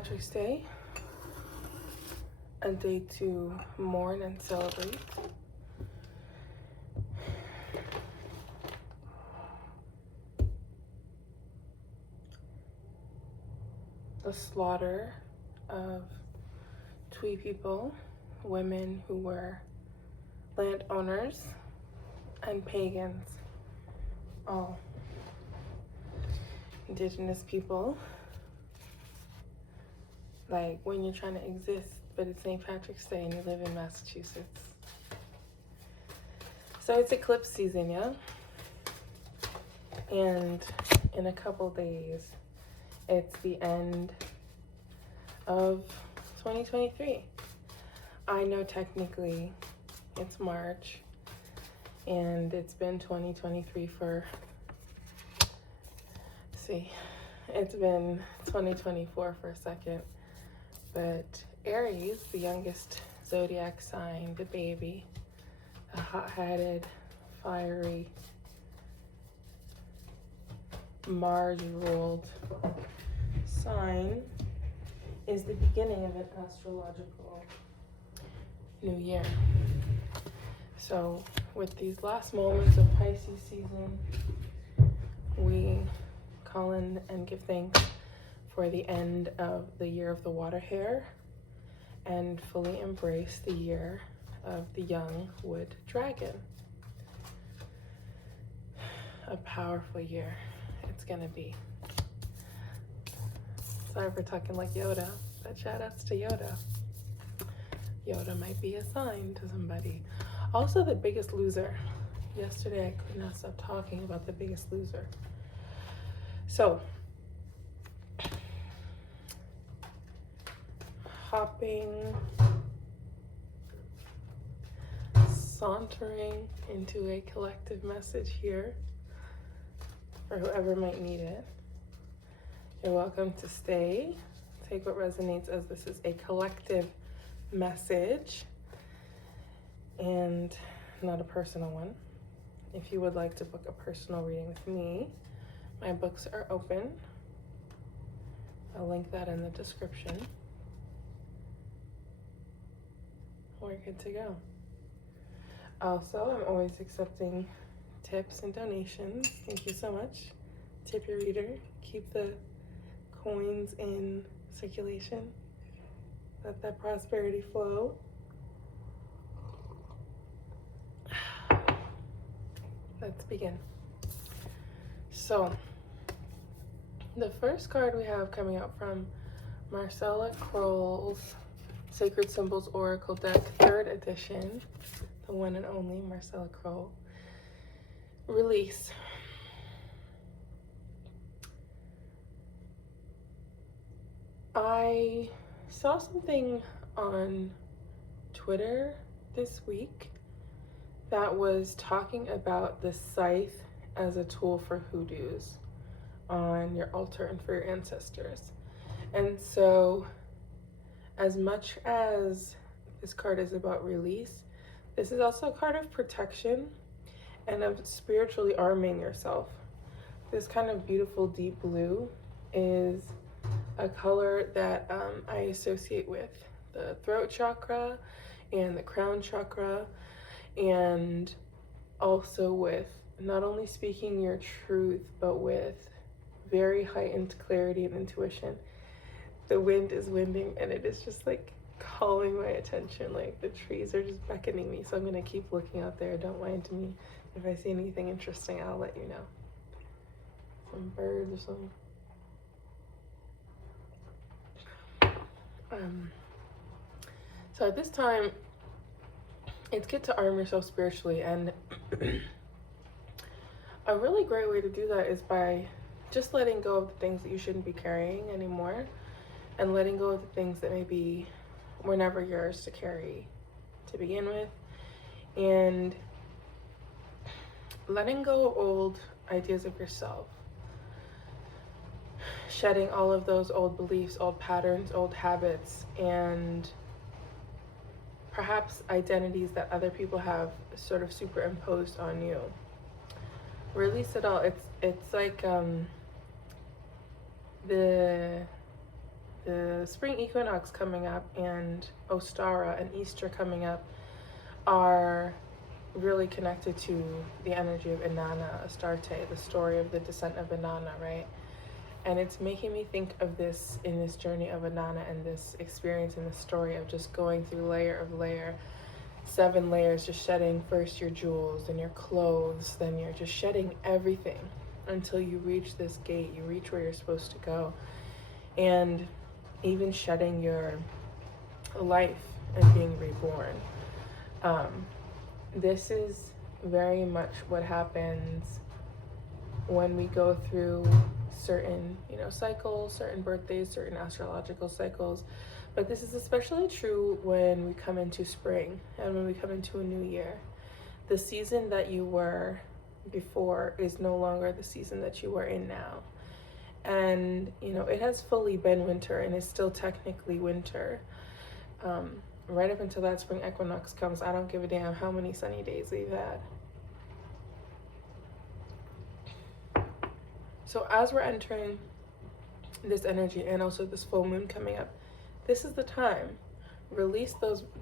Patrick's Day, a day to mourn and celebrate. The slaughter of Twee people, women who were landowners and pagans, all indigenous people. Like when you're trying to exist, but it's St. Patrick's Day and you live in Massachusetts. So it's eclipse season, yeah? And in a couple days, it's the end of 2023. I know technically it's March and it's been 2023 for, it's been 2024 for a second. But Aries, the youngest zodiac sign, the baby, a hot-headed, fiery, Mars-ruled sign, is the beginning of an astrological new year. So with these last moments of Pisces season, we call in and give thanks for the end of the year of the water hare and fully embrace the year of the young wood dragon. A powerful year it's gonna be. Sorry for talking like Yoda, but shout outs to Yoda. Yoda might be a sign to somebody. Also, The Biggest Loser. Yesterday I could not stop talking about The Biggest Loser. So, sauntering into a collective message here for whoever might need it. You're welcome to stay. Take what resonates, as this is a collective message and not a personal one. If you would like to book a personal reading with me, my books are open. I'll link that in the description. We're good to go. Also, I'm always accepting tips and donations. Thank you so much. Tip your reader. Keep the coins in circulation. Let that prosperity flow. Let's begin. So, the first card we have coming out from Marcella Kroll's Sacred Symbols Oracle deck, 3rd edition, the one and only Marcella Kroll. Release. I saw something on Twitter this week that was talking about the scythe as a tool for hoodoos on your altar and for your ancestors. And so, as much as this card is about release, this is also a card of protection and of spiritually arming yourself. This kind of beautiful deep blue is a color that I associate with the throat chakra and the crown chakra, and also with not only speaking your truth, but with very heightened clarity and intuition. The wind is winding and it is just like calling my attention. Like the trees are just beckoning me. So I'm gonna keep looking out there. Don't mind me. If I see anything interesting, I'll let you know. Some birds or something. So at this time, it's good to arm yourself spiritually, and a really great way to do that is by just letting go of the things that you shouldn't be carrying anymore, and letting go of the things that maybe were never yours to carry to begin with, and letting go of old ideas of yourself, shedding all of those old beliefs, old patterns, old habits, and perhaps identities that other people have sort of superimposed on you. Release it all. It's like the the spring equinox coming up and Ostara and Easter coming up are really connected to the energy of Inanna Astarte, the story of the descent of Inanna, right? And it's making me think of this in this journey of Inanna and this experience and the story of just going through layer of layer, 7 layers, just shedding first your jewels, then your clothes, then you're just shedding everything until you reach this gate, you reach where you're supposed to go. And even shedding your life and being reborn. This is very much what happens when we go through certain, cycles, certain birthdays, certain astrological cycles. But this is especially true when we come into spring and when we come into a new year. The season that you were before is no longer the season that you are in now. And, it has fully been winter and is still technically winter. Right up until that spring equinox comes, I don't give a damn how many sunny days we've had. So as we're entering this energy and also this full moon coming up, this is the time. Release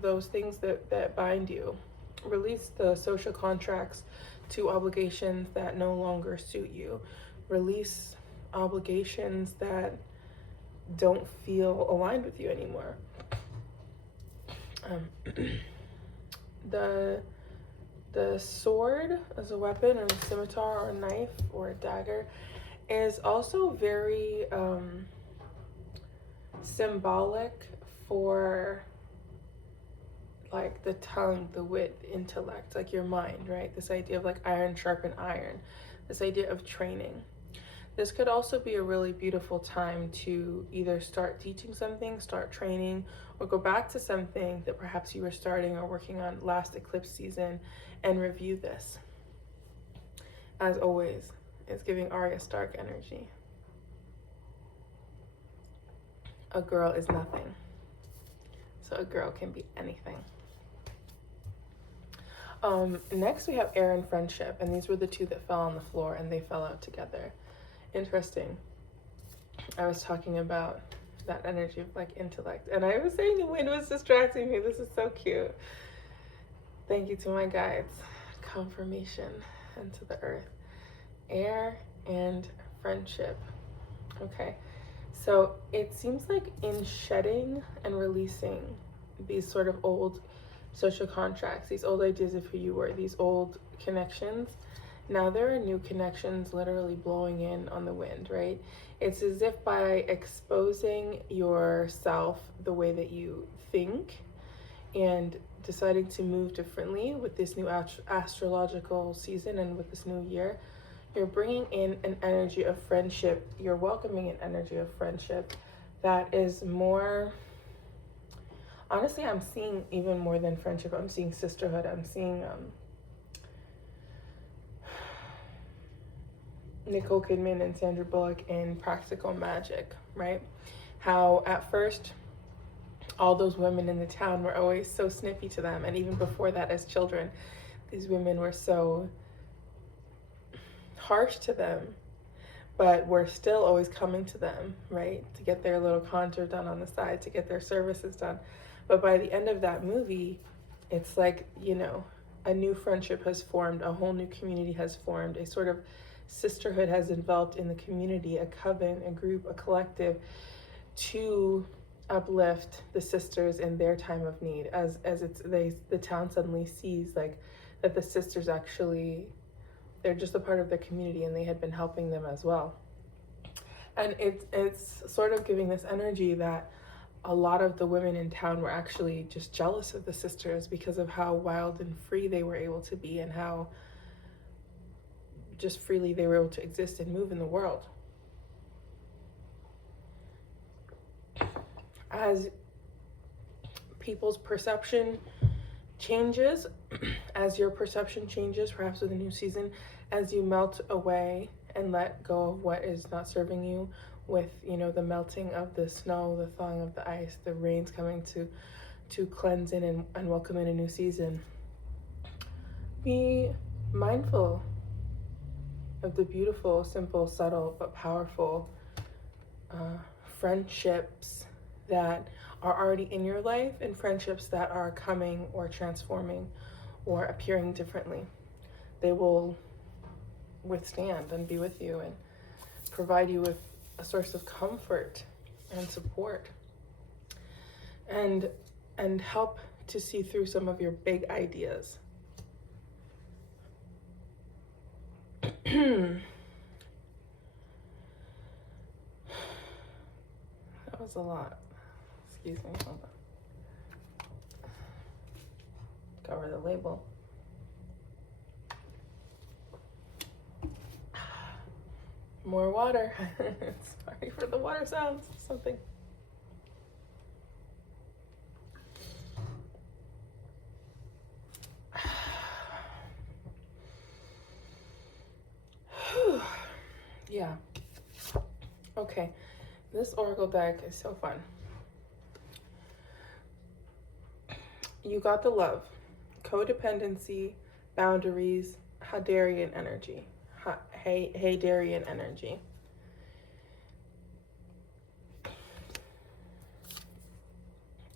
those things that bind you. Release the social contracts to obligations that no longer suit you. Release obligations that don't feel aligned with you anymore. The sword as a weapon, or a scimitar, or a knife, or a dagger, is also very symbolic for like the tongue, the wit, the intellect, like your mind, right? This idea of like iron sharpen iron, this idea of training. This could also be a really beautiful time to either start teaching something, start training, or go back to something that perhaps you were starting or working on last eclipse season and review this. As always, it's giving Arya Stark energy. A girl is nothing. So a girl can be anything. Next we have air and friendship, and these were the two that fell on the floor and they fell out together. Interesting. I was talking about that energy of like intellect, and I was saying the wind was distracting me. This is so cute. Thank you to my guides. Confirmation into the earth. Air and friendship. Okay, so it seems like in shedding and releasing these sort of old social contracts, these old ideas of who you were, these old connections, now there are new connections literally blowing in on the wind, right? It's as if by exposing yourself the way that you think and deciding to move differently with this new astrological season and with this new year, you're bringing in an energy of friendship. You're welcoming an energy of friendship that is more, honestly, I'm seeing even more than friendship. I'm seeing sisterhood. I'm seeing Nicole Kidman and Sandra Bullock in Practical Magic, right? How at first all those women in the town were always so snippy to them, and even before that as children, these women were so harsh to them, but we're still always coming to them, right? To get their little contour done on the side, to get their services done. But by the end of that movie, it's like, a new friendship has formed, a whole new community has formed, a sort of sisterhood has enveloped in the community, a coven, a group, a collective to uplift the sisters in their time of need, as the town suddenly sees like that the sisters actually, they're just a part of their community and they had been helping them as well. And it's sort of giving this energy that a lot of the women in town were actually just jealous of the sisters because of how wild and free they were able to be and how just freely they were able to exist and move in the world. As people's perception changes, as your perception changes, perhaps with a new season, as you melt away and let go of what is not serving you with, the melting of the snow, the thawing of the ice, the rains coming to cleanse in and welcome in a new season. Be mindful of the beautiful, simple, subtle, but powerful friendships that are already in your life and friendships that are coming or transforming or appearing differently. They will withstand and be with you and provide you with a source of comfort and support and help to see through some of your big ideas. That was a lot. Excuse me, hold on. Cover the label. More water. Sorry for the water sounds. Something. Yeah. Okay. This oracle deck is so fun. You got the love, codependency, boundaries, Hadarian energy. Hadarian energy.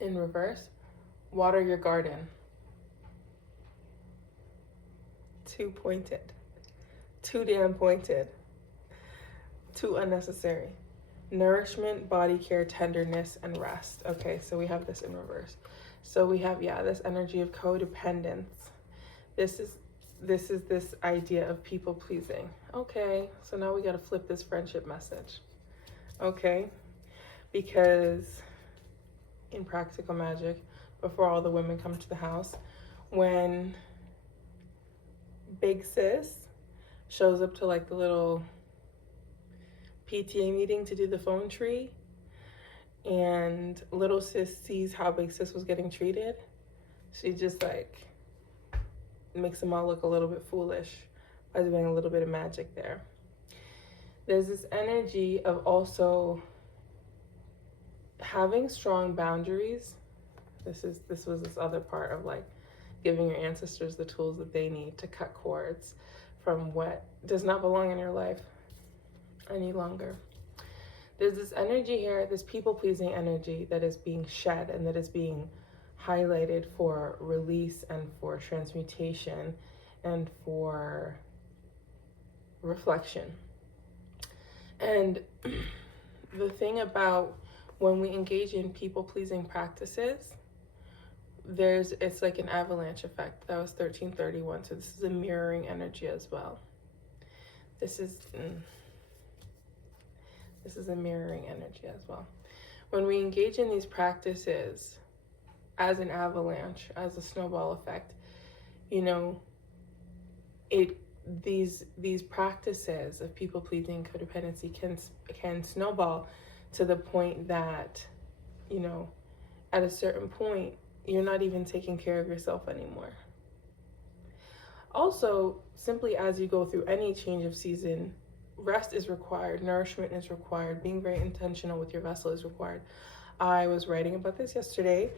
In reverse, water your garden. Too pointed. Too damn pointed. Too unnecessary. Nourishment, body care, tenderness, and rest. Okay, so we have this in reverse. So we have, this energy of codependence. This is this idea of people pleasing. Okay, so now we got to flip this friendship message. Okay, because in practical magic, before all the women come to the house, when big sis shows up to like the little PTA meeting to do the phone tree, and little sis sees how big sis was getting treated, she just like makes them all look a little bit foolish by doing a little bit of magic there. There's this energy of also having strong boundaries. This was this other part of like giving your ancestors the tools that they need to cut cords from what does not belong in your life any longer. There's this energy here, this people-pleasing energy that is being shed and that is being highlighted for release and for transmutation and for reflection. And the thing about when we engage in people-pleasing practices, it's like an avalanche effect. That was 1331, so this is a mirroring energy as well. This is a mirroring energy as well. When we engage in these practices as an avalanche, as a snowball effect, these practices of people-pleasing, codependency can snowball to the point that, at a certain point, you're not even taking care of yourself anymore. Also, simply as you go through any change of season, rest is required, nourishment is required, being very intentional with your vessel is required. I was writing about this yesterday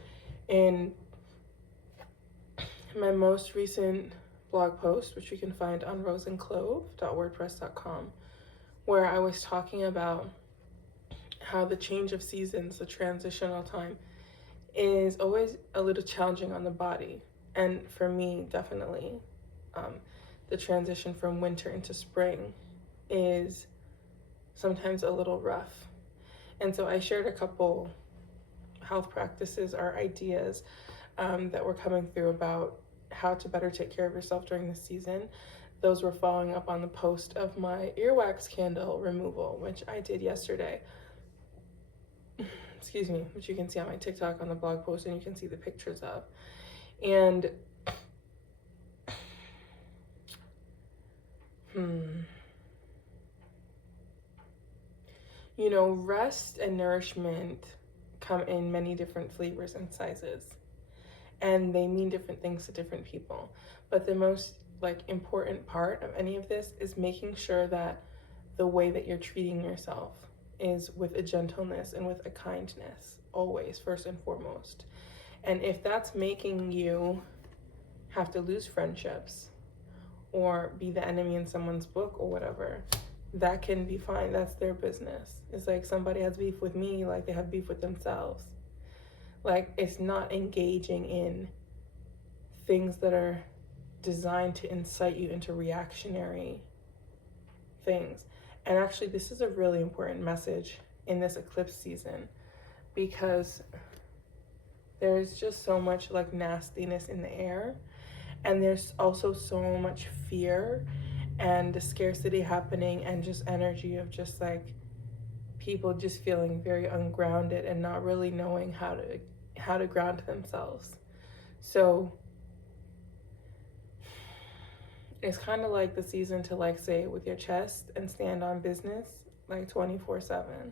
in my most recent blog post, which you can find on roseandclove.wordpress.com, where I was talking about how the change of seasons, the transitional time, is always a little challenging on the body. And for me, definitely, the transition from winter into spring is sometimes a little rough. And so I shared a couple health practices or ideas that were coming through about how to better take care of yourself during this season. Those were following up on the post of my earwax candle removal, which I did yesterday. Excuse me, which you can see on my TikTok on the blog post, and you can see the pictures of. And rest and nourishment come in many different flavors and sizes, and they mean different things to different people. But the most important part of any of this is making sure that the way that you're treating yourself is with a gentleness and with a kindness, always, first and foremost. And if that's making you have to lose friendships or be the enemy in someone's book or whatever, that can be fine. That's their business. It's like somebody has beef with me, like they have beef with themselves. Like, it's not engaging in things that are designed to incite you into reactionary things. And actually, this is a really important message in this eclipse season, because there's just so much like nastiness in the air, and there's also so much fear and the scarcity happening, and just energy of just like people just feeling very ungrounded and not really knowing how to ground themselves. So it's kind of like the season to like say it with your chest and stand on business like 24/7.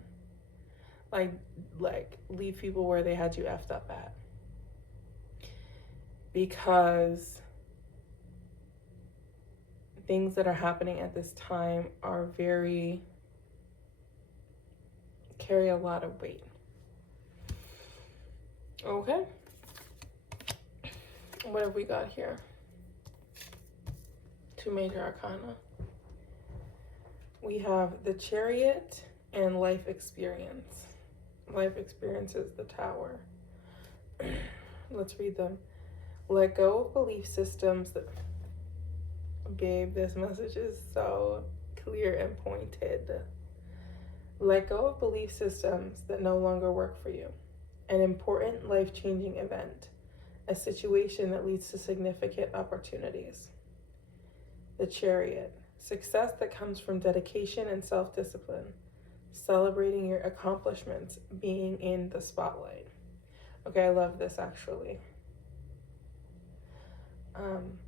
Like leave people where they had you effed up at. Because things that are happening at this time are carry a lot of weight. Okay. What have we got here? 2 major arcana. We have the Chariot and life experience. Life experience is the Tower. Let's read them. Let go of belief systems that... Babe, this message is so clear and pointed. Let go of belief systems that no longer work for you. An important life-changing event. A situation that leads to significant opportunities. The Chariot. Success that comes from dedication and self-discipline. Celebrating your accomplishments. Being in the spotlight. Okay, I love this actually.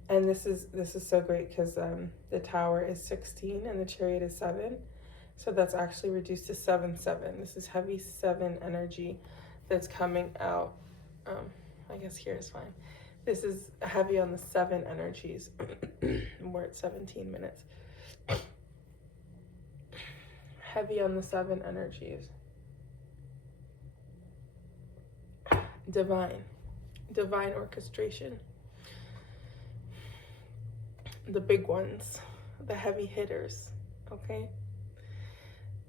And this is so great because the Tower is 16 and the Chariot is 7. So that's actually reduced to 7/7. This is heavy 7 energy that's coming out. I guess here is fine. This is heavy on the 7 energies. We're at 17 minutes. Heavy on the 7 energies. Divine orchestration. The big ones, the heavy hitters, okay?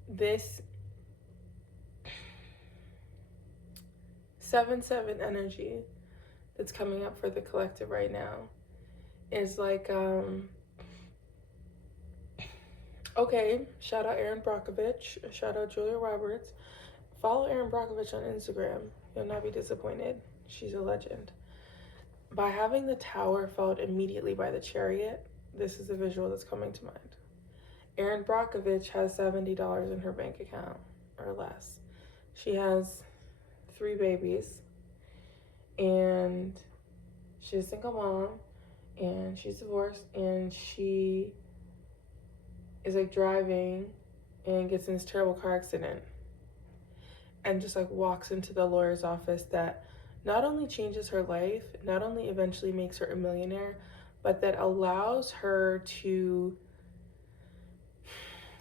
This 7/7 energy that's coming up for the collective right now is like, okay, shout out Erin Brockovich, shout out Julia Roberts. Follow Erin Brockovich on Instagram. You'll not be disappointed. She's a legend. By having the Tower followed immediately by the Chariot, this is the visual that's coming to mind. Erin Brockovich has $70 in her bank account or less. She has 3 babies, and she's a single mom, and she's divorced, and she is like driving and gets in this terrible car accident and just like walks into the lawyer's office that not only changes her life, not only eventually makes her a millionaire, but that allows her to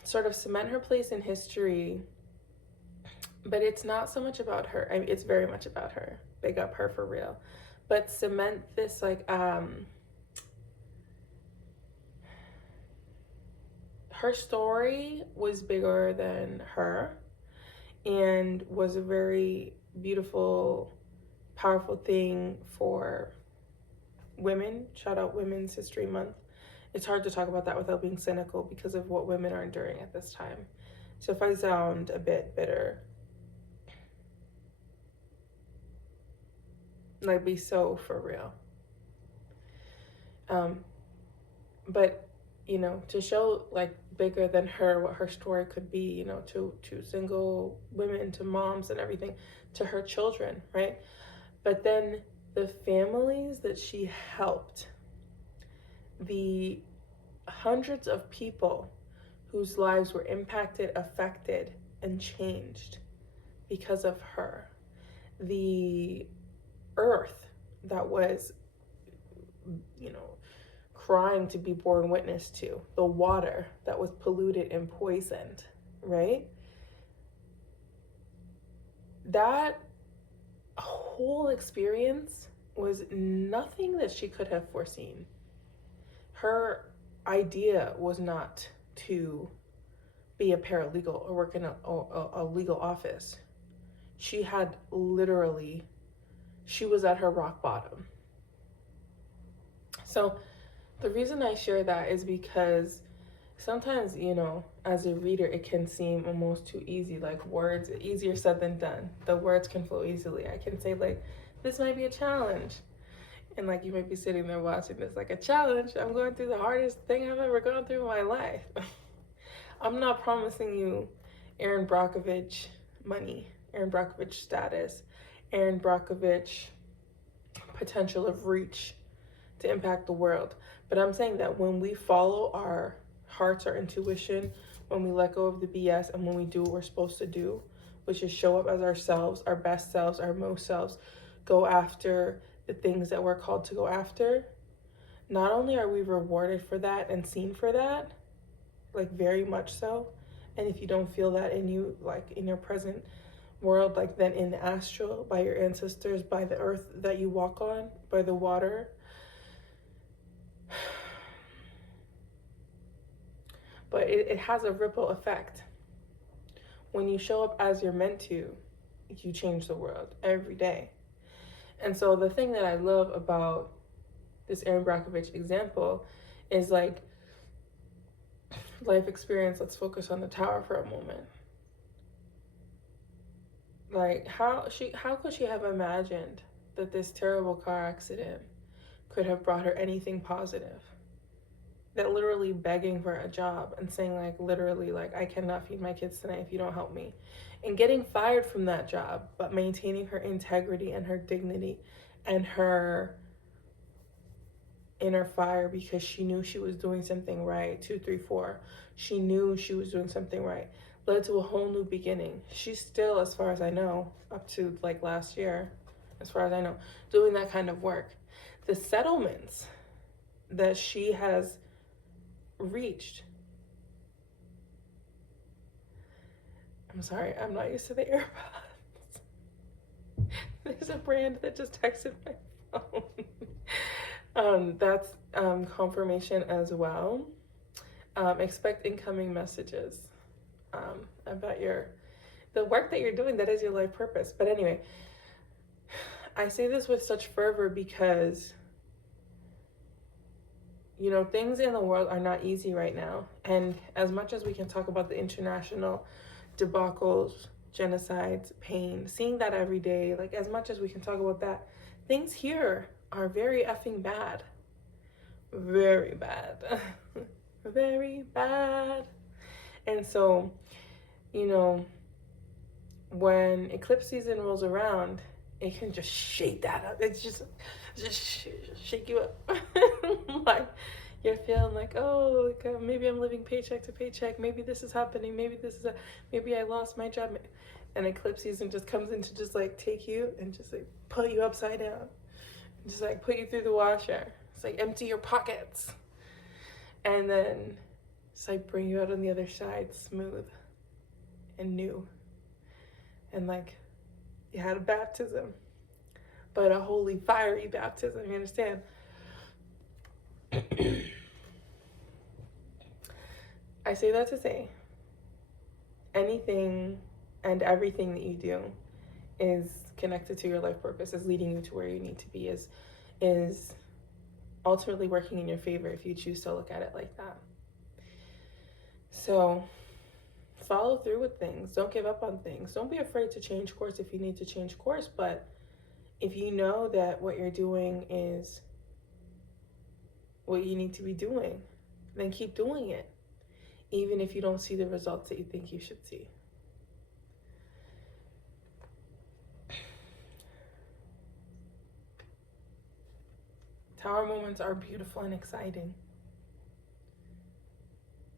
sort of cement her place in history. But it's not so much about her. I mean, it's very much about her. Big up her for real. But cement this like, her story was bigger than her and was a very beautiful, powerful thing for women. Shout out Women's History Month. It's hard to talk about that without being cynical because of what women are enduring at this time. So if I sound a bit bitter, like, be so for real. But, you know, to show like bigger than her, what her story could be, you know, to single women, to moms and everything, to her children, right? But then the families that she helped, the hundreds of people whose lives were impacted, affected, and changed because of her, the earth that was, you know, crying to be borne witness to, the water that was polluted and poisoned, right? That whole experience was nothing that she could have foreseen. Her idea was not to be a paralegal or work in a legal office. She had literally, she was at her rock bottom. So the reason I share that is because sometimes, you know, as a reader, it can seem almost too easy. Like, words, easier said than done. The words can flow easily. I can say, like, this might be a challenge. And, like, you might be sitting there watching this, like, a challenge. I'm going through the hardest thing I've ever gone through in my life. I'm not promising you Aaron Brockovich money, Aaron Brockovich status, Aaron Brockovich potential of reach to impact the world. But I'm saying that when we follow our hearts, our intuition, when we let go of the BS and when we do what we're supposed to do, which is show up as ourselves, our best selves, our most selves, go after the things that we're called to go after, not only are we rewarded for that and seen for that, like very much so, and if you don't feel that in you, like in your present world, like then in the astral, by your ancestors, by the earth that you walk on, by the water, but it has a ripple effect. When you show up as you're meant to, you change the world every day. And so the thing that I love about this Aaron Brockovich example is, like, life experience. Let's focus on the tower for a moment. Like, how could she have imagined that this terrible car accident could have brought her anything positive? That literally begging for a job and saying, like, literally, like, I cannot feed my kids tonight if you don't help me, and getting fired from that job, but maintaining her integrity and her dignity and her inner fire because she knew she was doing something right. 2, 3, 4. She knew she was doing something right. Led to a whole new beginning. She's still, as far as I know, up to like last year, as far as I know, doing that kind of work. The settlements that she has reached. I'm sorry, I'm not used to the AirPods. There's a brand that just texted my phone. That's confirmation as well. Expect incoming messages about the work that you're doing. That is your life purpose. But anyway, I say this with such fervor because, you know, things in the world are not easy right now. And as much as we can talk about the international debacles, genocides, pain, seeing that every day, like, as much as we can talk about that, things here are very effing bad. Very bad. Very bad. And so, you know, when eclipse season rolls around, it can just shake that up. It's just shake you up. Like, you're feeling like, oh, maybe I'm living paycheck to paycheck. Maybe this is happening. Maybe I lost my job. And eclipse season just comes in to just like take you and just like put you upside down. Just like put you through the washer. It's like empty your pockets. And then it's like bring you out on the other side smooth and new. And like you had a baptism, but a holy fiery baptism, you understand? I say that to say anything and everything that you do is connected to your life purpose, is leading you to where you need to be, is ultimately working in your favor if you choose to look at it like that. So follow through with things. Don't give up on things. Don't be afraid to change course if you need to change course. But if you know that what you're doing is what you need to be doing, then keep doing it, even if you don't see the results that you think you should see. Tower moments are beautiful and exciting.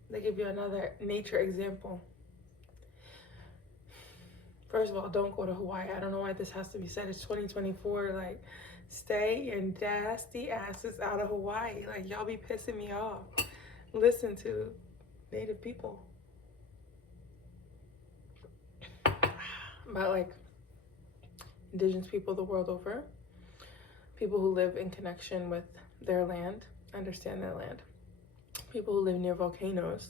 They give you another nature example. First of all, don't go to Hawaii. I don't know why this has to be said. It's 2024. Like, stay your nasty asses out of Hawaii. Like, y'all be pissing me off. Listen to Native people. About, like, indigenous people the world over. People who live in connection with their land, understand their land. People who live near volcanoes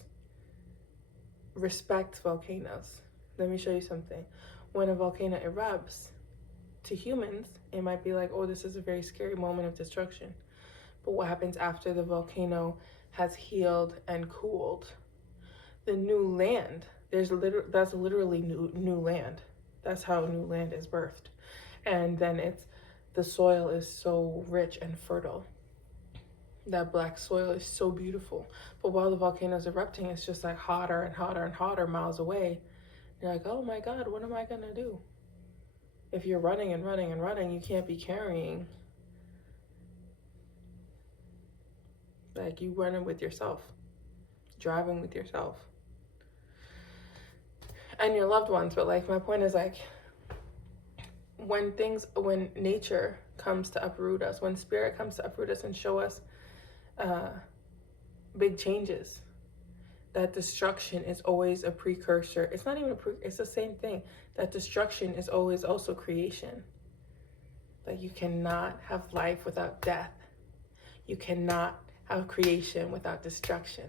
respect volcanoes. Let me show you something. When a volcano erupts, to humans, it might be like, oh, this is a very scary moment of destruction. But what happens after the volcano has healed and cooled? The new land, that's literally new land. That's how new land is birthed. And then the soil is so rich and fertile. That black soil is so beautiful. But while the volcano is erupting, it's just like hotter and hotter and hotter miles away. You're like, oh my God, what am I gonna do? If you're running and running and running, you can't be carrying. Like, you running with yourself, driving with yourself, and your loved ones. But like, my point is, like, when nature comes to uproot us, when spirit comes to uproot us and show us big changes, that destruction is always a precursor. It's not even it's the same thing. That destruction is always also creation. Like, you cannot have life without death. You cannot have creation without destruction.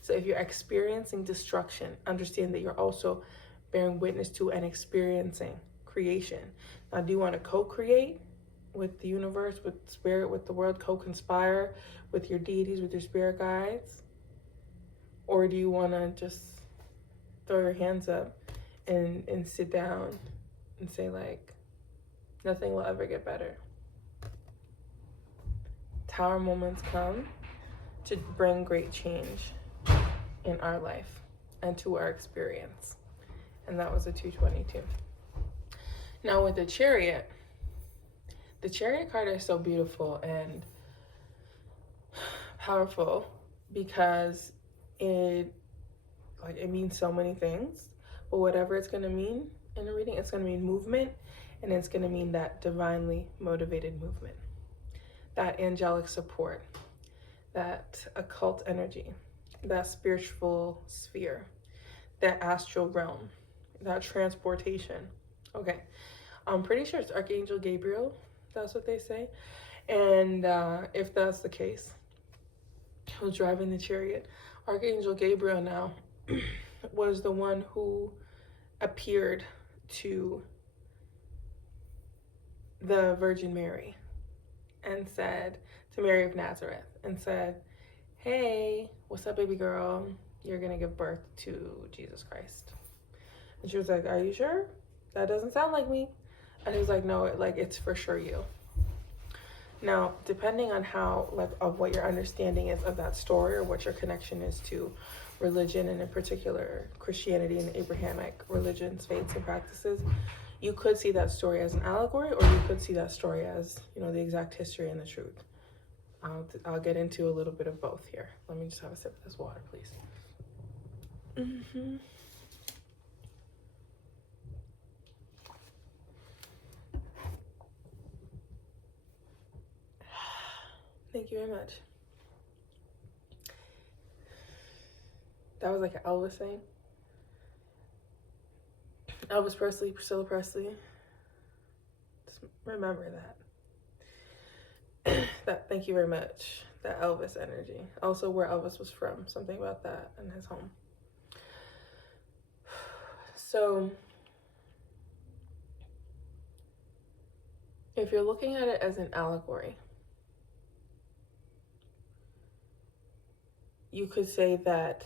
So if you're experiencing destruction, understand that you're also bearing witness to and experiencing creation. Now, do you want to co-create with the universe, with spirit, with the world, co-conspire with your deities, with your spirit guides? Or do you want to just throw your hands up and sit down and say, like, nothing will ever get better? Tower moments come to bring great change in our life and to our experience. And that was a 222. Now with the Chariot card is so beautiful and powerful because it means so many things. But whatever it's going to mean in a reading, it's going to mean movement, and it's going to mean that divinely motivated movement, that angelic support, that occult energy, that spiritual sphere, that astral realm, that transportation. Okay, I'm pretty sure it's Archangel Gabriel, that's what they say. And if that's the case, who's driving the chariot? Archangel Gabriel now was the one who appeared to the Virgin Mary and said, to Mary of Nazareth, and said, hey, what's up, baby girl? You're gonna give birth to Jesus Christ. And she was like, are you sure? That doesn't sound like me. And he was like, no, it's for sure you. Now, depending on how, of what your understanding is of that story, or what your connection is to religion, and in particular Christianity and Abrahamic religions, faiths, and practices, you could see that story as an allegory, or you could see that story as, the exact history and the truth. I'll get into a little bit of both here. Let me just have a sip of this water, please. Thank you very much. That was like an Elvis thing. Elvis Presley, Priscilla Presley. Just remember that. Thank you very much. That Elvis energy. Also, where Elvis was from. Something about that and his home. So, if you're looking at it as an allegory, you could say that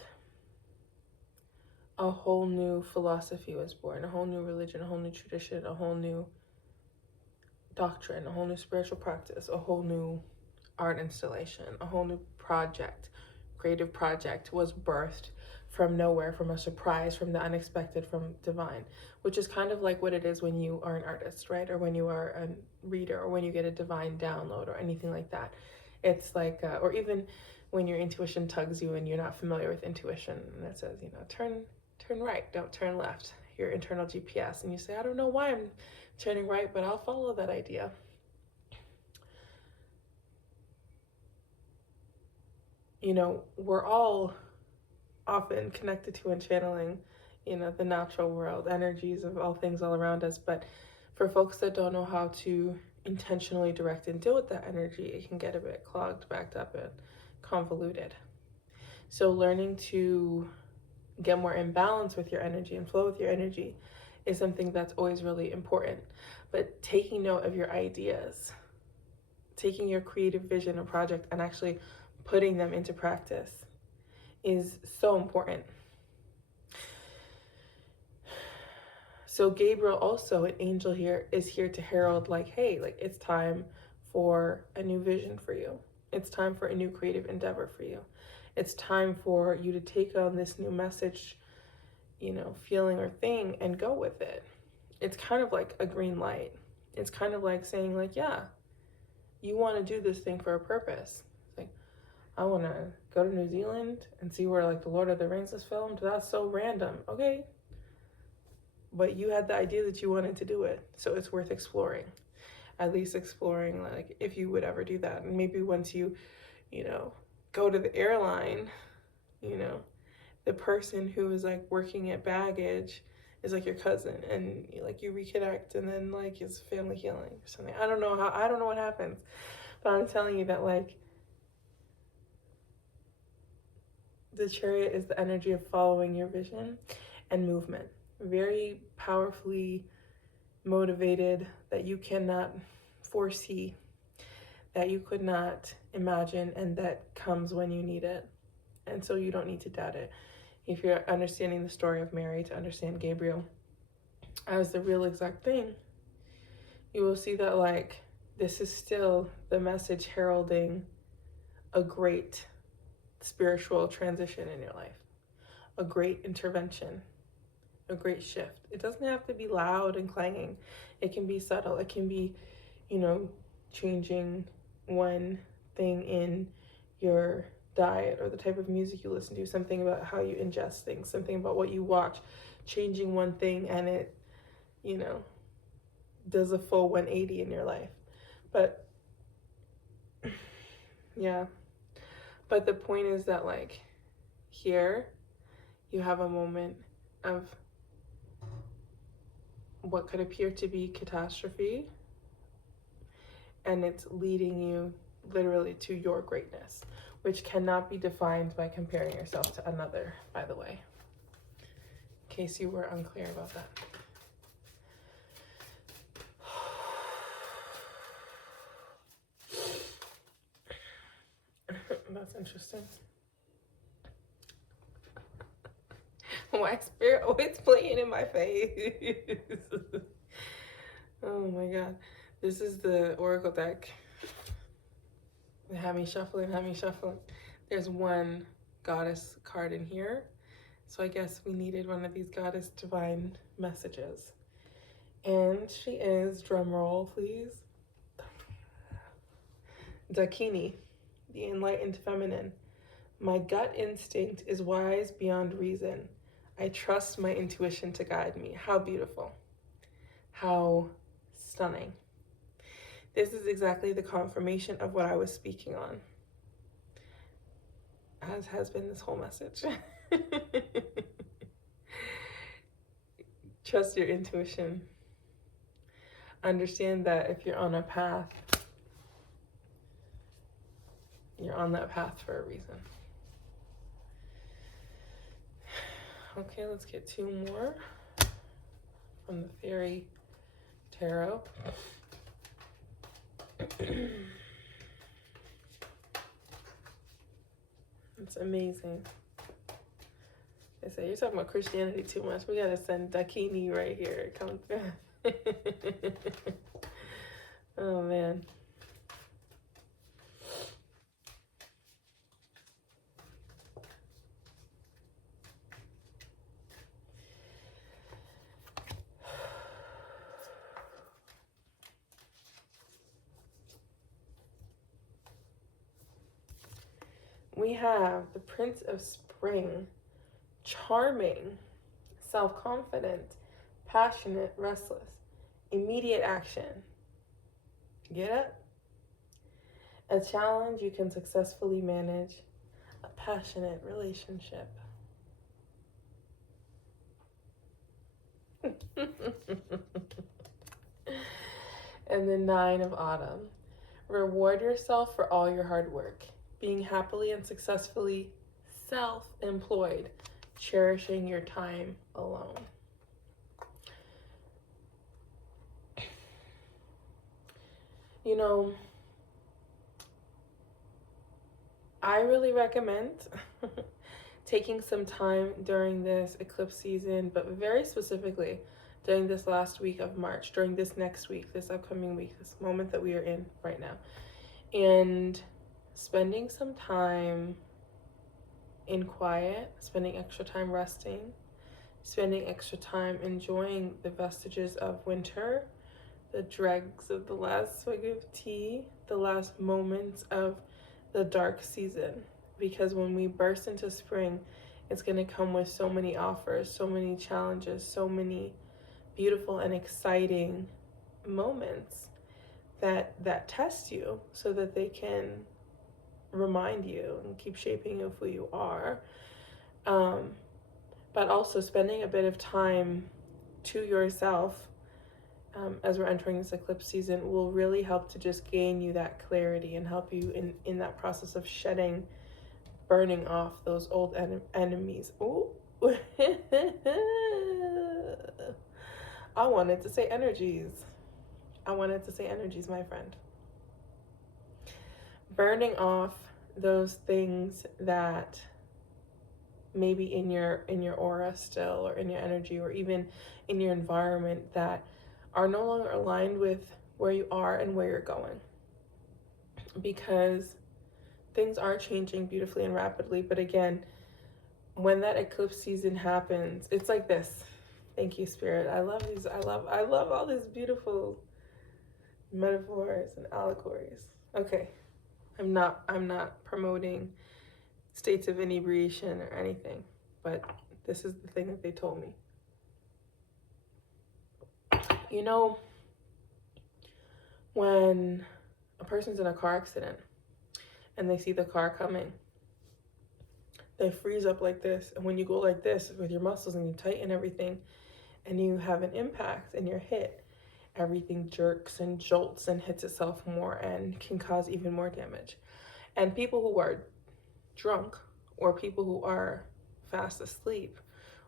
a whole new philosophy was born, a whole new religion, a whole new tradition, a whole new doctrine, a whole new spiritual practice, a whole new art installation, a whole new project, creative project was birthed from nowhere, from a surprise, from the unexpected, from divine, which is kind of like what it is when you are an artist, right? Or when you are a reader, or when you get a divine download, or anything like that. It's like, or even when your intuition tugs you and you're not familiar with intuition, and it says, turn right, don't turn left, your internal GPS, and you say, I don't know why I'm turning right, but I'll follow that idea. We're all often connected to and channeling, the natural world, energies of all things all around us. But for folks that don't know how to intentionally direct and deal with that energy, it can get a bit clogged, backed up, and convoluted. So learning to get more in balance with your energy and flow with your energy is something that's always really important. But taking note of your ideas, taking your creative vision or project and actually putting them into practice is so important. So Gabriel, also an angel here, is here to herald like, hey, like it's time for a new vision for you. It's time for a new creative endeavor for you. It's time for you to take on this new message, you know, feeling or thing and go with it. It's kind of like a green light. It's kind of like saying like, yeah, you want to do this thing for a purpose. It's like, I want to go to New Zealand and see where like the Lord of the Rings is filmed. That's so random. Okay. But you had the idea that you wanted to do it. So it's worth exploring. At least exploring, like, if you would ever do that. And maybe once you know, go to the airline, you know, the person who is like working at baggage is like your cousin, and like you reconnect, and then like it's family healing or something. I don't know what happens, but I'm telling you that like the Chariot is the energy of following your vision and movement, very powerfully motivated, that you cannot foresee, that you could not imagine, and that comes when you need it. And so you don't need to doubt it. If you're understanding the story of Mary to understand Gabriel as the real exact thing, you will see that like this is still the message heralding a great spiritual transition in your life, a great intervention, a great shift. It doesn't have to be loud and clanging. It can be subtle. It can be, you know, changing one thing in your diet or the type of music you listen to, something about how you ingest things, something about what you watch, changing one thing, and it, you know, does a full 180 in your life. But yeah, but the point is that like here you have a moment of what could appear to be catastrophe, and it's leading you literally to your greatness, which cannot be defined by comparing yourself to another, by the way, in case you were unclear about that. That's interesting. Why spirit always playing in my face? Oh my god. This is the oracle deck. They have me shuffling. There's one goddess card in here. So I guess we needed one of these goddess divine messages. And she is, drum roll please, Dakini, the enlightened feminine. My gut instinct is wise beyond reason. I trust my intuition to guide me. How beautiful. How stunning. This is exactly the confirmation of what I was speaking on, as has been this whole message. Trust your intuition. Understand that if you're on a path, you're on that path for a reason. Okay, let's get two more from the Fairy Tarot. It's amazing. They say you're talking about Christianity too much. We gotta send Dakini right here. Come through. Oh man. We have the Prince of Spring, charming, self-confident, passionate, restless, immediate action. Get up. A challenge you can successfully manage, a passionate relationship. And the Nine of Autumn. Reward yourself for all your hard work. Being happily and successfully self-employed cherishing your time alone. You know, I really recommend taking some time during this eclipse season, but very specifically during this last week of March, during this next week, this upcoming week, this moment that we are in right now, and spending some time in quiet, spending extra time resting, spending extra time enjoying the vestiges of winter, the dregs of the last swig of tea, the last moments of the dark season. Because when we burst into spring, it's going to come with so many offers, so many challenges, so many beautiful and exciting moments that test you so that they can remind you and keep shaping you of who you are. But also spending a bit of time to yourself as we're entering this eclipse season will really help to just gain you that clarity and help you in that process of shedding, burning off those old enemies. Ooh. I wanted to say energies. My friend. Burning off those things that maybe in your aura still, or in your energy, or even in your environment that are no longer aligned with where you are and where you're going. Because things are changing beautifully and rapidly. But again, when that eclipse season happens, it's like this. Thank you, Spirit. I love all these beautiful metaphors and allegories. Okay. I'm not promoting states of inebriation or anything, but this is the thing that they told me. You know, when a person's in a car accident and they see the car coming, they freeze up like this. And when you go like this with your muscles and you tighten everything and you have an impact and you're hit, everything jerks and jolts and hits itself more and can cause even more damage. And people who are drunk, or people who are fast asleep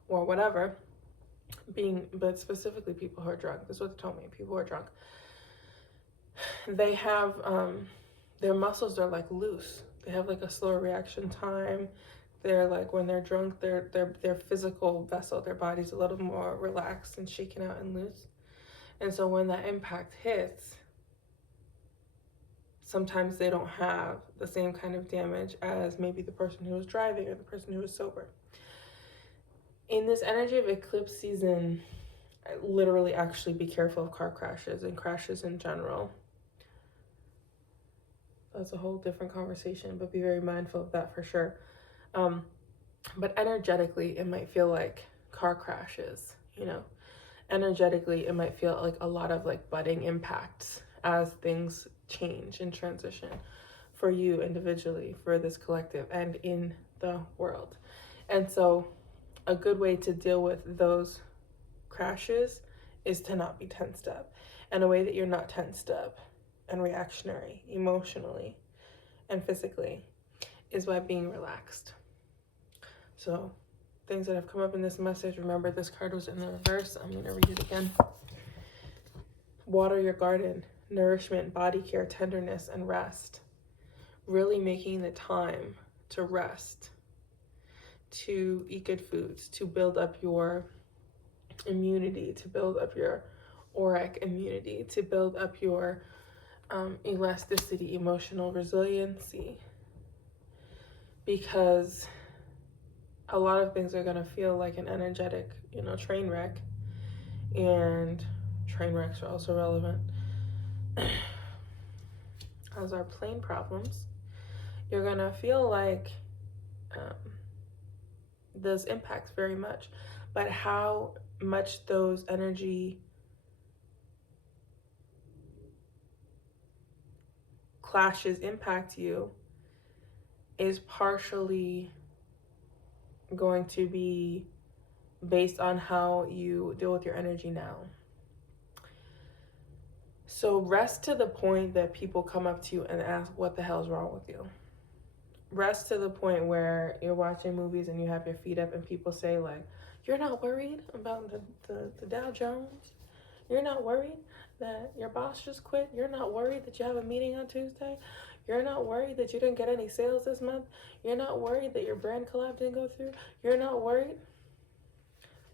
or whatever, but specifically people who are drunk, this is what they told me, people who are drunk, they have their muscles are like loose. They have like a slower reaction time. They're like, when they're drunk, their physical vessel, their body's a little more relaxed and shaken out and loose. And so when that impact hits, sometimes they don't have the same kind of damage as maybe the person who was driving or the person who was sober. In this energy of eclipse season, literally actually be careful of car crashes and crashes in general. That's a whole different conversation, but be very mindful of that for sure. But energetically, it might feel like car crashes, you know. Energetically, it might feel like a lot of like budding impacts as things change and transition for you individually, for this collective, and in the world. And so a good way to deal with those crashes is to not be tensed up. And a way that you're not tensed up and reactionary emotionally and physically is by being relaxed. So things that have come up in this message, remember this card was in the reverse. I'm going to read it again. Water your garden, nourishment, body care, tenderness, and rest. Really making the time to rest, to eat good foods, to build up your immunity, to build up your auric immunity, to build up your elasticity, emotional resiliency. Because a lot of things are going to feel like an energetic, train wreck. And train wrecks are also relevant as our plane problems. You're going to feel like those impacts very much. But how much those energy clashes impact you is partially going to be based on how you deal with your energy now. So rest to the point that people come up to you and ask, what the hell is wrong with you? rest to the point where you're watching movies and you have your feet up and people say like, you're not worried about the Dow Jones? You're not worried that your boss just quit? You're not worried that you have a meeting on Tuesday? You're not worried that you didn't get any sales this month? You're not worried that your brand collab didn't go through? You're not worried?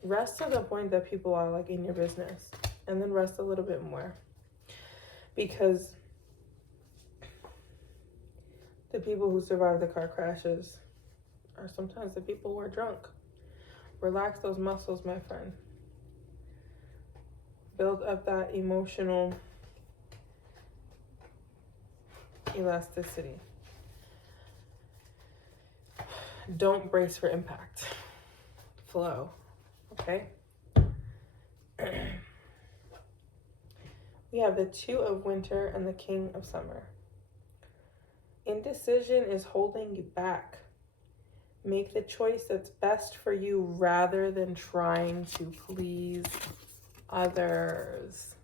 Rest to the point that people are like in your business, and then rest a little bit more, because the people who survive the car crashes are sometimes the people who are drunk. Relax those muscles, my friend. Build up that emotional elasticity. Don't brace for impact. Flow. Okay? We have the Two of Winter and the King of Summer. Indecision is holding you back. Make the choice that's best for you rather than trying to please others.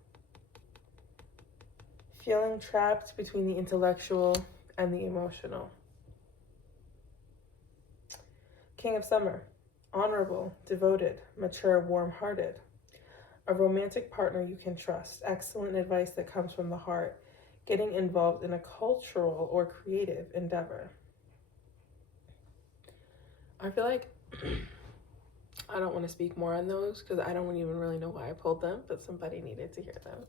Feeling trapped between the intellectual and the emotional. King of Summer. Honorable, devoted, mature, warm-hearted. A romantic partner you can trust. Excellent advice that comes from the heart. Getting involved in a cultural or creative endeavor. I feel like I don't want to speak more on those because I don't even really know why I pulled them, but somebody needed to hear them.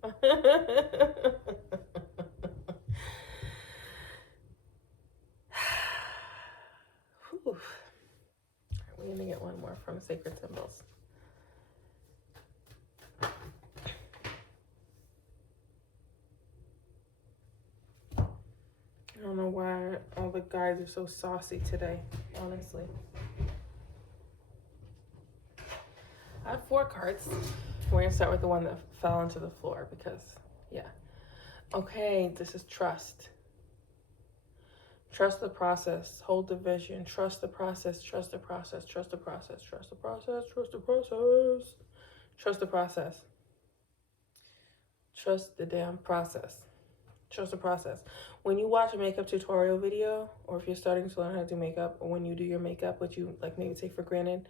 We're going to get one more from Sacred Symbols. I don't know why all the guys are so saucy today, honestly. I have 4 cards. We're going to start with the one that fell onto the floor because, yeah. Okay, this is trust. Trust the process. Hold the vision. Trust the process. Trust the process. Trust the process. Trust the process. Trust the process. Trust the process. Trust the damn process. Trust the process. When you watch a makeup tutorial video, or if you're starting to learn how to do makeup, or when you do your makeup, which you like maybe take for granted,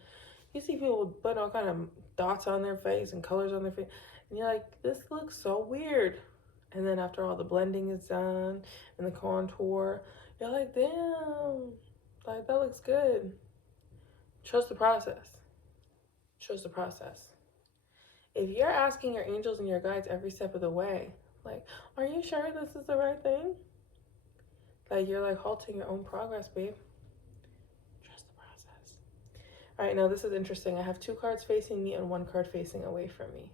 you see people put all kind of dots on their face and colors on their face, and you're like, this looks so weird. And then after all the blending is done and the contour, you're like, damn, like that looks good. Trust the process. Trust the process. If you're asking your angels and your guides every step of the way, like, are you sure this is the right thing? Like, you're like halting your own progress, babe. Trust the process. All right, now this is interesting. I have 2 cards facing me and 1 card facing away from me.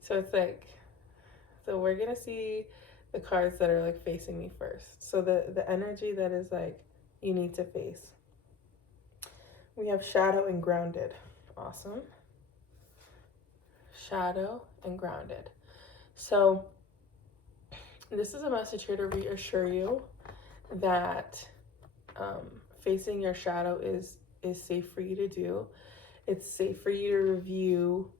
So it's like, so we're gonna see the cards that are like facing me first. So the energy that is like, you need to face. We have shadow and grounded. Awesome. Shadow and grounded. So this is a message here to reassure you that facing your shadow is safe for you to do. It's safe for you to review,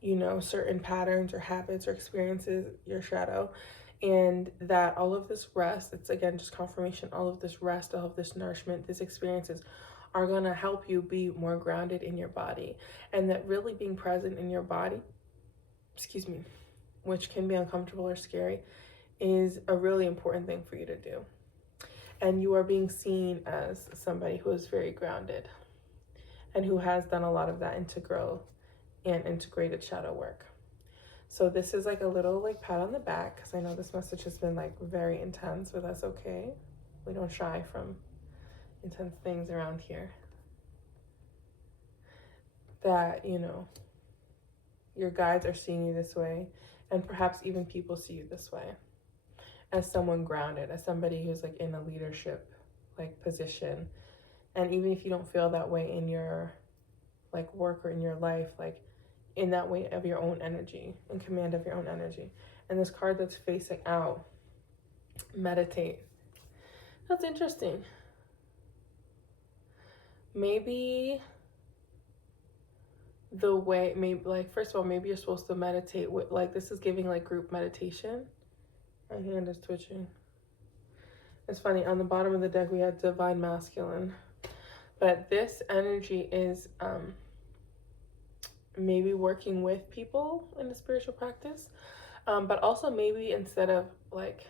you know, certain patterns or habits or experiences, your shadow, and that all of this rest, it's again just confirmation, all of this rest, all of this nourishment, these experiences are going to help you be more grounded in your body, and that really being present in your body, which can be uncomfortable or scary, is a really important thing for you to do. And you are being seen as somebody who is very grounded and who has done a lot of that integral and integrated shadow work. So this is like a little like pat on the back, because I know this message has been like very intense, but that's okay. We don't shy from intense things around here. That, you know, your guides are seeing you this way, and perhaps even people see you this way, as someone grounded, as somebody who's like in a leadership like position. And even if you don't feel that way in your like work or in your life, like in that way of your own energy, in command of your own energy. And this card that's facing out, meditate. That's interesting. Maybe the way, maybe like, first of all, maybe you're supposed to meditate with, like, this is giving like group meditation. My hand is twitching. It's funny, on the bottom of the deck we had divine masculine, but this energy is maybe working with people in a spiritual practice, but also maybe instead of like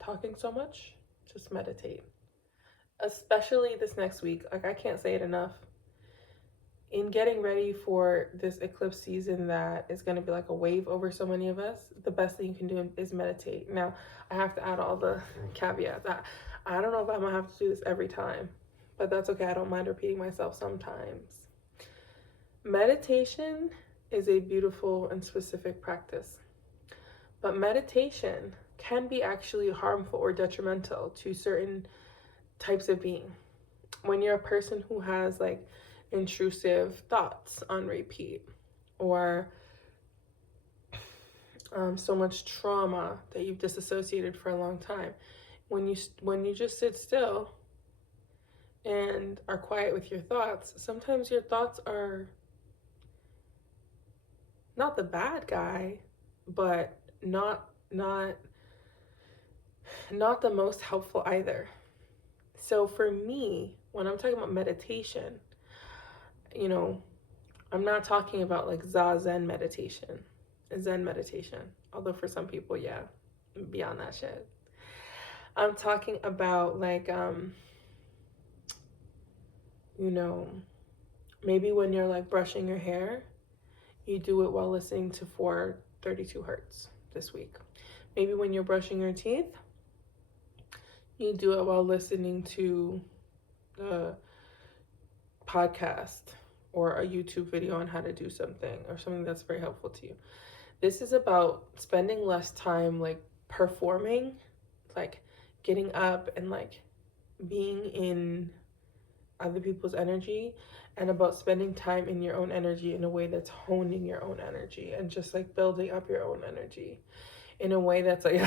talking so much, just meditate. Especially this next week, like I can't say it enough, in getting ready for this eclipse season that is going to be like a wave over so many of us, the best thing you can do is meditate. Now, I have to add all the caveats. I don't know if I'm going to have to do this every time, but that's okay. I don't mind repeating myself sometimes. Meditation is a beautiful and specific practice, but meditation can be actually harmful or detrimental to certain types of being. When you're a person who has like intrusive thoughts on repeat, or so much trauma that you've disassociated for a long time, when you just sit still and are quiet with your thoughts, sometimes your thoughts are not the bad guy, but not the most helpful either. So for me, when I'm talking about meditation, you know, I'm not talking about like Zen meditation, although for some people, yeah, beyond that shit. I'm talking about like, you know, maybe when you're like brushing your hair, you do it while listening to 432 hertz this week. Maybe when you're brushing your teeth, you do it while listening to a podcast or a YouTube video on how to do something, or something that's very helpful to you. This is about spending less time like performing, like getting up and like being in other people's energy, and about spending time in your own energy in a way that's honing your own energy and just like building up your own energy in a way that's like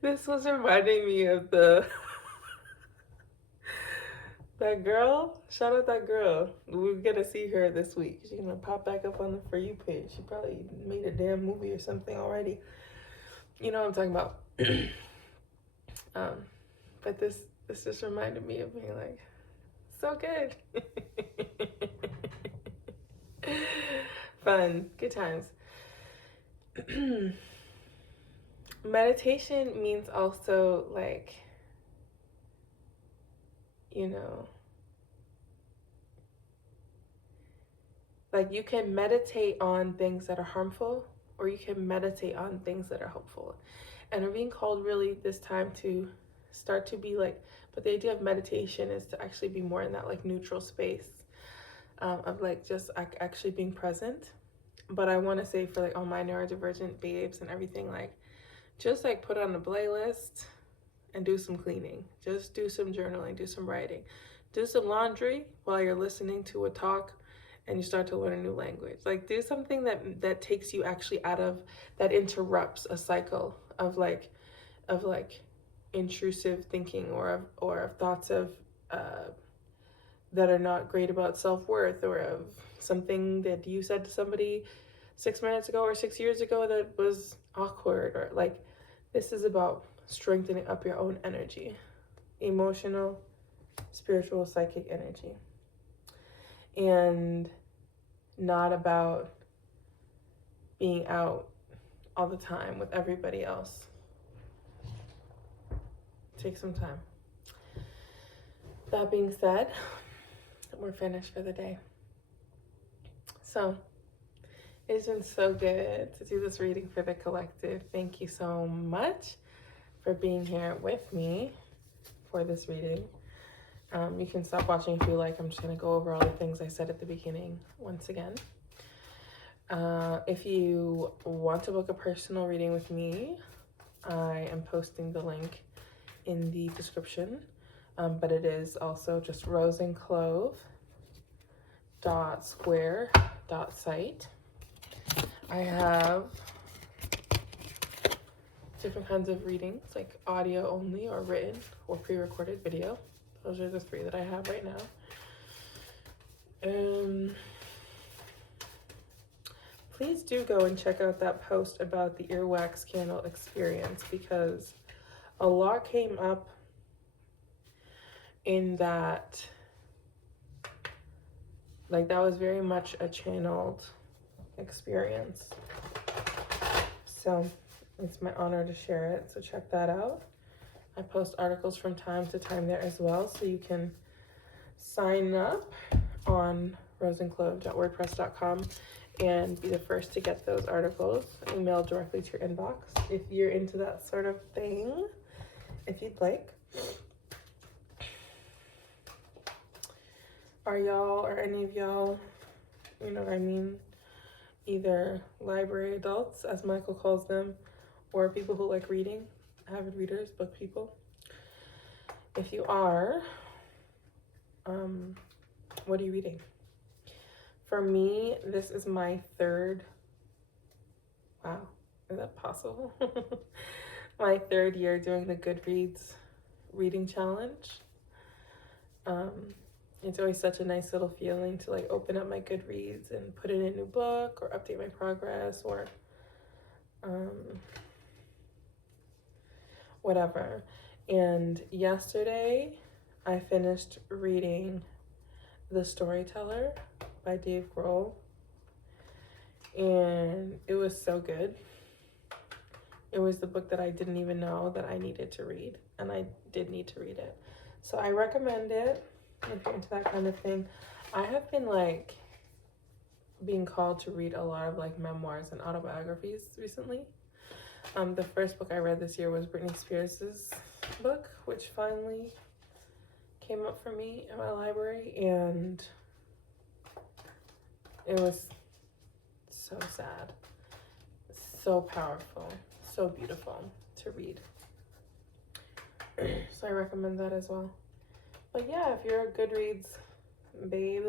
this was reminding me of that girl. Shout out that girl. We're gonna see her this week. She's gonna pop back up on the For You page. She probably made a damn movie or something already. You know what I'm talking about. But this just reminded me of being like, so good. Fun, good times. Meditation means also like, you know, like you can meditate on things that are harmful, or you can meditate on things that are helpful. And we're being called really this time to start to be like, but the idea of meditation is to actually be more in that like neutral space of like just actually being present. But I want to say for like all my neurodivergent babes and everything, like just like put on a playlist and do some cleaning. Just do some journaling, do some writing, do some laundry while you're listening to a talk and you start to learn a new language. Like do something that takes you actually out of, that interrupts a cycle of like intrusive thinking or of thoughts of that are not great about self-worth, or of something that you said to somebody 6 minutes ago or 6 years ago that was awkward, or like this is about strengthening up your own energy, emotional, spiritual, psychic energy, and not about being out all the time with everybody else. Take some time. That being said, we're finished for the day. So it's been so good to do this reading for the collective. Thank you so much for being here with me for this reading. You can stop watching if you like. I'm just going to go over all the things I said at the beginning once again. If you want to book a personal reading with me, I am posting the link in the description, but it is also just roseandclove.square.site. I have different kinds of readings, like audio only or written or pre-recorded video. Those are the 3 that I have right now. please do go and check out that post about the earwax candle experience, because a lot came up in that. Like, that was very much a channeled experience. So it's my honor to share it. So check that out. I post articles from time to time there as well. So you can sign up on roseandclove.wordpress.com and be the first to get those articles emailed directly to your inbox if you're into that sort of thing, if you'd like. Are any of y'all, you know what I mean, either library adults, as Michael calls them, or people who like reading, avid readers, book people? If you are, what are you reading? For me, this is my third, wow, is that possible? My third year doing the Goodreads reading challenge. It's always such a nice little feeling to like open up my Goodreads and put in a new book or update my progress or whatever. And yesterday I finished reading The Storyteller by Dave Grohl, and it was so good. It was the book that I didn't even know that I needed to read, and I did need to read it. So I recommend it if you're into that kind of thing. I have been like being called to read a lot of like memoirs and autobiographies recently. The first book I read this year was Britney Spears's book, which finally came up for me in my library, and it was so sad, so powerful, so beautiful to read. So I recommend that as well. But yeah, if you're a Goodreads babe,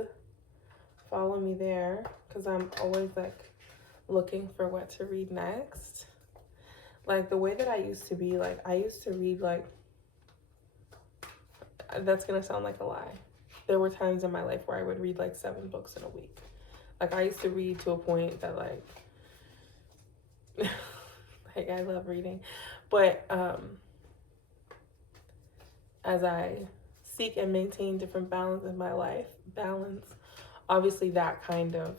follow me there, because I'm always like looking for what to read next. Like the way that I used to be, like I used to read like, that's gonna sound like a lie. There were times in my life where I would read like 7 books in a week. Like I used to read to a point that like, like I love reading. But as I seek and maintain different balance in my life, obviously that kind of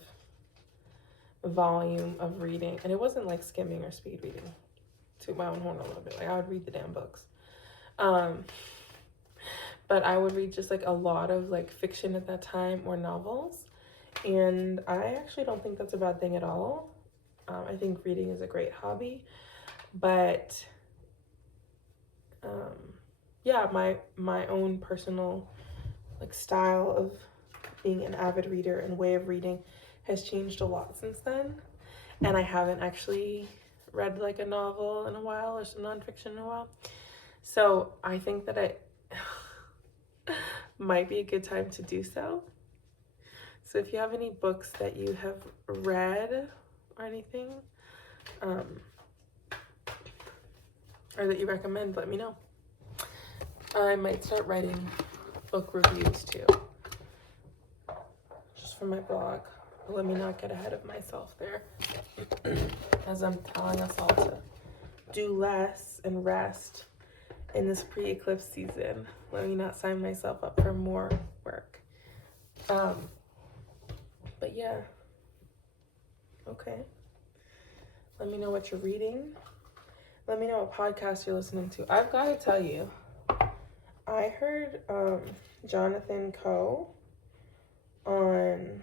volume of reading, and it wasn't like skimming or speed reading, toot my own horn a little bit, like I would read the damn books, but I would read just like a lot of like fiction at that time or novels, and I actually don't think that's a bad thing at all. I think reading is a great hobby, but yeah, my own personal like style of being an avid reader and way of reading has changed a lot since then, and I haven't actually read like a novel in a while or some nonfiction in a while. So I think that it might be a good time to do so. So if you have any books that you have read or anything, or that you recommend, let me know. I might start writing book reviews too, just for my blog. But let me not get ahead of myself there, as I'm telling us all to do less and rest in this pre-eclipse season. Let me not sign myself up for more work. But yeah, okay. Let me know what you're reading. Let me know what podcast you're listening to. I've got to tell you, I heard Jonathan Coe on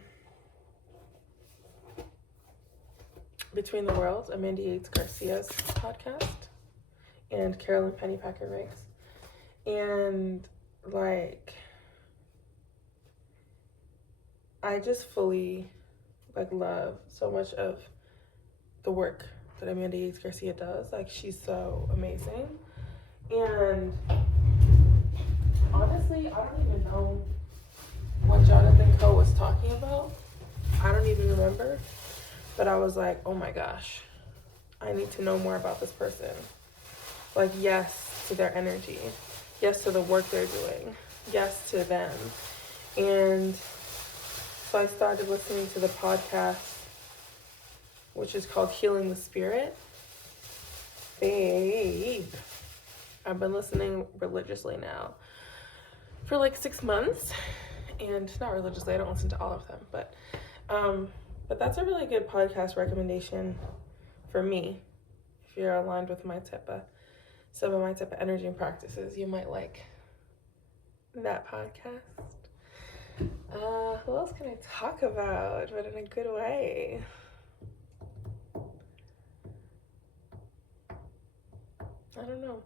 Between the Worlds, Amanda Yates Garcia's podcast, and Carolyn Pennypacker Riggs. And like, I just fully like love so much of the work that Amanda Yates Garcia does. Like, she's so amazing. And honestly, I don't even know what Jonathan Coe was talking about. I don't even remember. But I was like, oh my gosh, I need to know more about this person. Like, yes to their energy. Yes to the work they're doing. Yes to them. And so I started listening to the podcast which is called Healing the Spirit. Babe, I've been listening religiously now for like 6 months, and not religiously, I don't listen to all of them, but that's a really good podcast recommendation for me. If you're aligned with my type of, some of my type of energy and practices, you might like that podcast. Who else can I talk about, but in a good way? I don't know.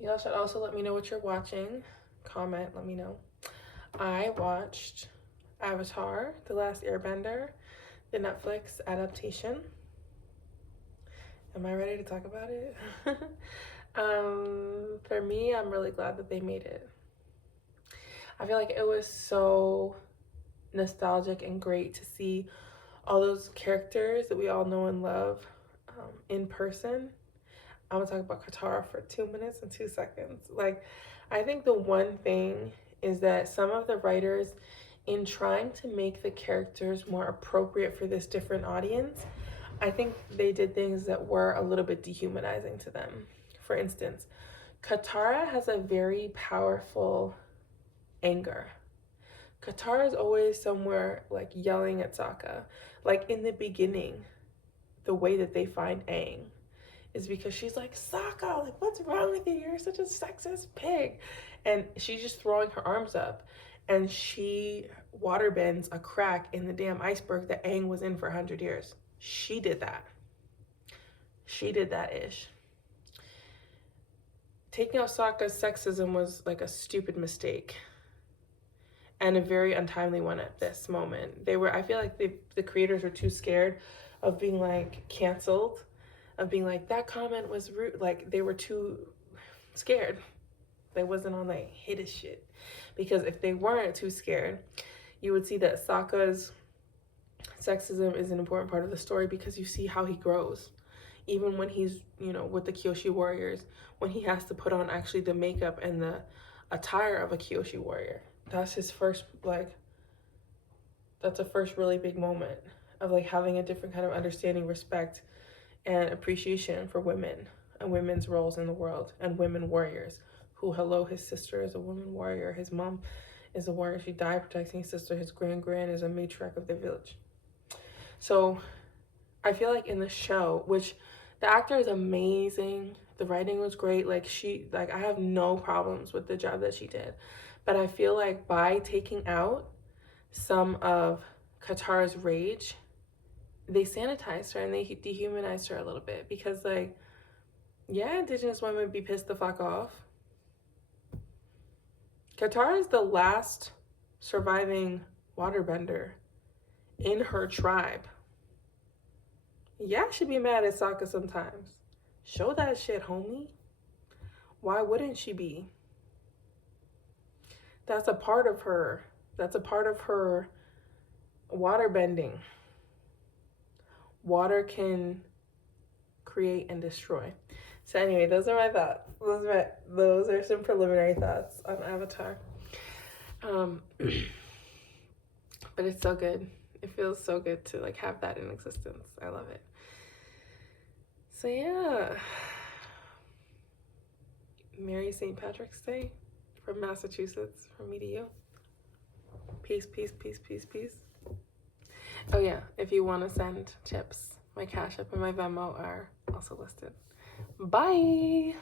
Y'all should also let me know what you're watching. Comment, let me know. I watched Avatar, The Last Airbender, the Netflix adaptation. Am I ready to talk about it? For me, I'm really glad that they made it. I feel like it was so nostalgic and great to see all those characters that we all know and love in person. I'm gonna talk about Katara for 2 minutes and 2 seconds. Like, I think the one thing is that some of the writers, in trying to make the characters more appropriate for this different audience, I think they did things that were a little bit dehumanizing to them. For instance, Katara has a very powerful anger. Katara is always somewhere like yelling at Sokka. Like in the beginning, the way that they find Aang is because she's like, Sokka, like, what's wrong with you? You're such a sexist pig. And she's just throwing her arms up, and she waterbends a crack in the damn iceberg that Aang was in for 100 years. She did that. She did that ish. Taking out Sokka's sexism was like a stupid mistake, and a very untimely one at this moment. I feel like the creators were too scared of being like canceled, of being like, that comment was rude. Like, they were too scared. They wasn't on like hit as shit. Because if they weren't too scared, you would see that Sokka's sexism is an important part of the story, because you see how he grows. Even when he's, with the Kyoshi warriors, when he has to put on actually the makeup and the attire of a Kyoshi warrior. That's his first, that's a first really big moment of like having a different kind of understanding, respect, and appreciation for women and women's roles in the world, and women warriors who, his sister is a woman warrior. His mom is a warrior. She died protecting his sister. His grand is a matriarch of their village. So I feel like in the show, which the actor is amazing, the writing was great. I have no problems with the job that she did. But I feel like by taking out some of Katara's rage, they sanitized her and they dehumanized her a little bit, because indigenous women would be pissed the fuck off. Katara is the last surviving waterbender in her tribe. Yeah, she'd be mad at Sokka sometimes. Show that shit, homie. Why wouldn't she be? That's a part of her. That's a part of her waterbending. Water can create and destroy. So anyway, those are my thoughts. Those are some preliminary thoughts on Avatar. But it's so good. It feels so good to have that in existence. I love it. So yeah. Merry St. Patrick's Day from Massachusetts, from me to you. Peace, peace, peace, peace, peace. Oh yeah, if you want to send tips, my Cash App and my Venmo are also listed. Bye!